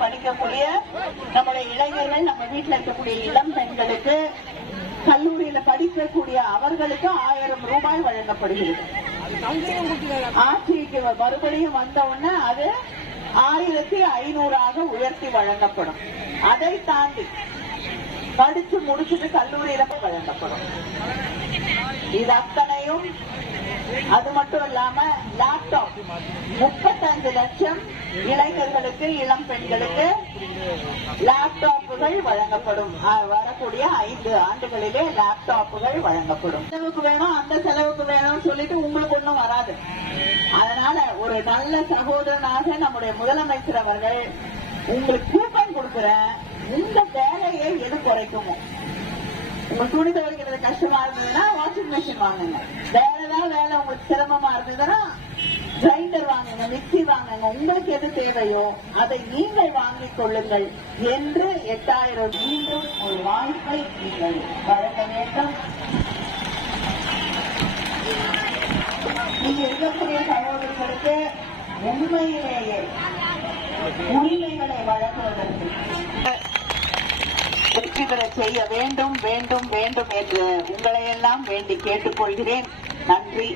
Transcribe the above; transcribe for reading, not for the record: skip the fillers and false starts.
படிக்கக்கூடிய நம்முடைய இளைஞர்கள், நம்ம வீட்டில் இருக்கக்கூடிய இளம் பெண்களுக்கு, கல்லூரியில படிக்கக்கூடிய அவர்களுக்கு 1000 ரூபாய் வழங்கப்படுகிறது. ஆட்சிக்கு மறுபடியும் வந்த உடனே அது 1500 உயர்த்தி வழங்கப்படும். அதை தாண்டி படிச்சு முடிச்சுட்டு கல்லூரியில வழங்கப்படும். இது அத்தனையும். அது மட்டும் இல்லாம லேப்டாப் 35 லட்சம் இளைஞர்களுக்கு, இளம் பெண்களுக்கு லேப்டாப்புகள் வழங்கப்படும். வரக்கூடிய 5 ஆண்டுகளிலே லேப்டாப்புகள் வழங்கப்படும். செலவுக்கு வேணும், அந்த செலவுக்கு வேணும்னு சொல்லிட்டு உங்களுக்கு ஒண்ணும் வராது. அதனால ஒரு நல்ல சகோதரனாக நம்முடைய முதலமைச்சர் அவர்கள் உங்களுக்கு கூப்பன் கொடுக்கிறேன், இந்த வேலையை எது குறைக்குமோ. உங்க துணி துவைக்கிறது கஷ்டமா இருந்ததுன்னா வாஷிங் மிஷின் வாங்குங்க. வேற ஏதாவது வேலை உங்களுக்கு சிரமமா இருந்ததுன்னா கிரைண்டர் வாங்குங்க, மிக்சி வாங்குங்க. உங்களுக்கு எது தேவையோ அதை நீங்கள் வாங்கிக் கொள்ளுங்கள் என்று 8000 மீண்டும் ஒரு வாய்ப்பை நீங்கள் வழங்க வேண்டும். நீங்க இருக்கக்கூடிய சகோதரர்களுக்கு உண்மையிலேயே உரிமைகளை வழங்குவதற்கு வெற்றி பெற செய்ய வேண்டும் வேண்டும் வேண்டும் என்று உங்களையெல்லாம் வேண்டி கேட்டுக்கொள்கிறேன். நன்றி.